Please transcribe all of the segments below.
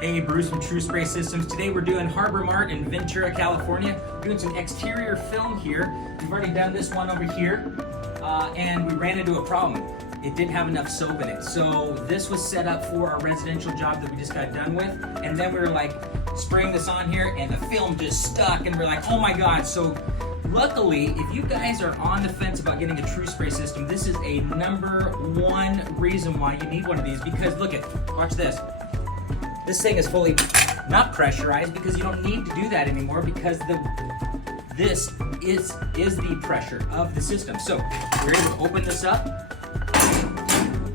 Hey, Bruce from TRÜ Spray Systems. Today we're doing Harbor Mart in Ventura, California. We're doing some exterior film here. We've already done this one over here, and we ran into a problem. It didn't have enough soap in it. So this was set up for our residential job that we just got done with. And then we were like spraying this on here and the film just stuck and we're like, oh my God. So luckily, if you guys are on the fence about getting a TRÜ Spray system, this is a #1 reason why you need one of these, because look watch this. This thing is fully not pressurized because you don't need to do that anymore because this is the pressure of the system. So we're able to open this up,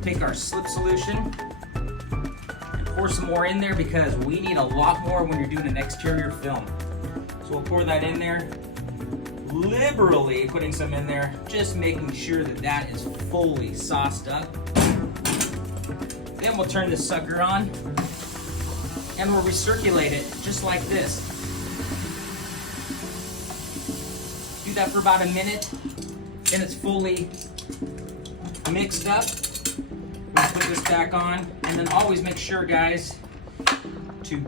take our slip solution, and pour some more in there because we need a lot more when you're doing an exterior film. So we'll pour that in there, liberally putting some in there, just making sure that that is fully sauced up. Then we'll turn this sucker on and we'll recirculate it just like this. Do that for about a minute, then it's fully mixed up. We'll put this back on, and then always make sure, guys, to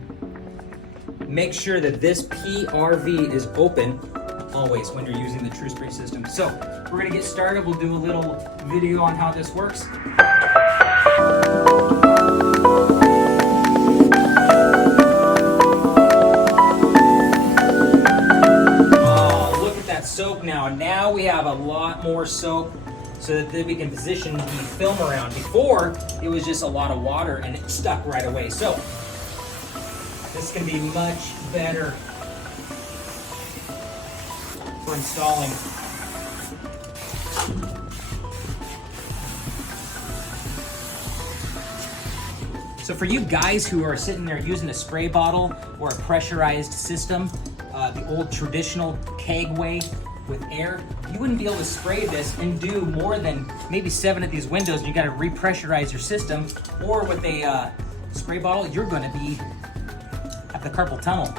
make sure that this PRV is open always when you're using the TRÜ Spray system. So we're gonna get started. We'll do a little video on how this works. Soap now we have a lot more soap so that then we can position the film around. Before it was just a lot of water and it stuck right away. So this can be much better for installing. So for you guys who are sitting there using a spray bottle or a pressurized system, the old traditional keg way with air, you wouldn't be able to spray this and do more than maybe 7 of these windows. You got to repressurize your system. Or with a spray bottle, you're going to be at the carpal tunnel.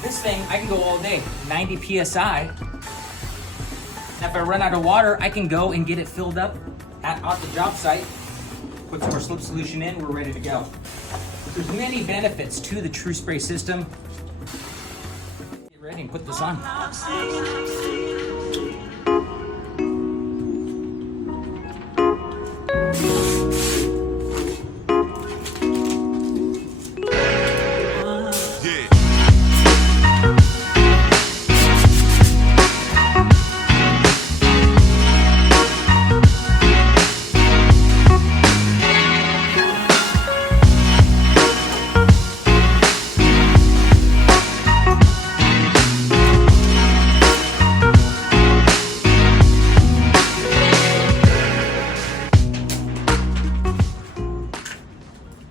This thing, I can go all day, 90 PSI. And if I run out of water, I can go and get it filled up at the job site. Put some more slip solution in, we're ready to go. There's many benefits to the TRÜ Spray system. Get ready and put this on.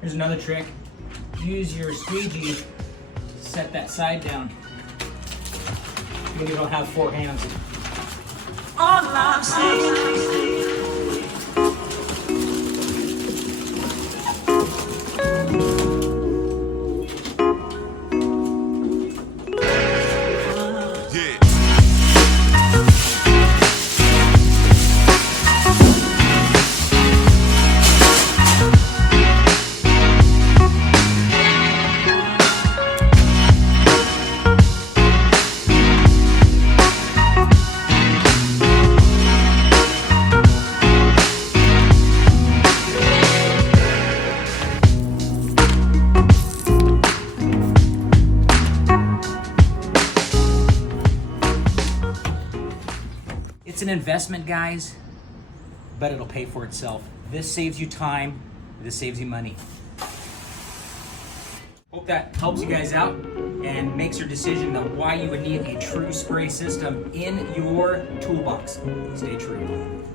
Here's another trick. Use your squeegee to set that side down. When you don't have 4 hands. All I'm saying. It's an investment, guys, but it'll pay for itself. This saves you time, this saves you money. Hope that helps you guys out and makes your decision of why you would need a TRÜ Spray system in your toolbox. Stay true.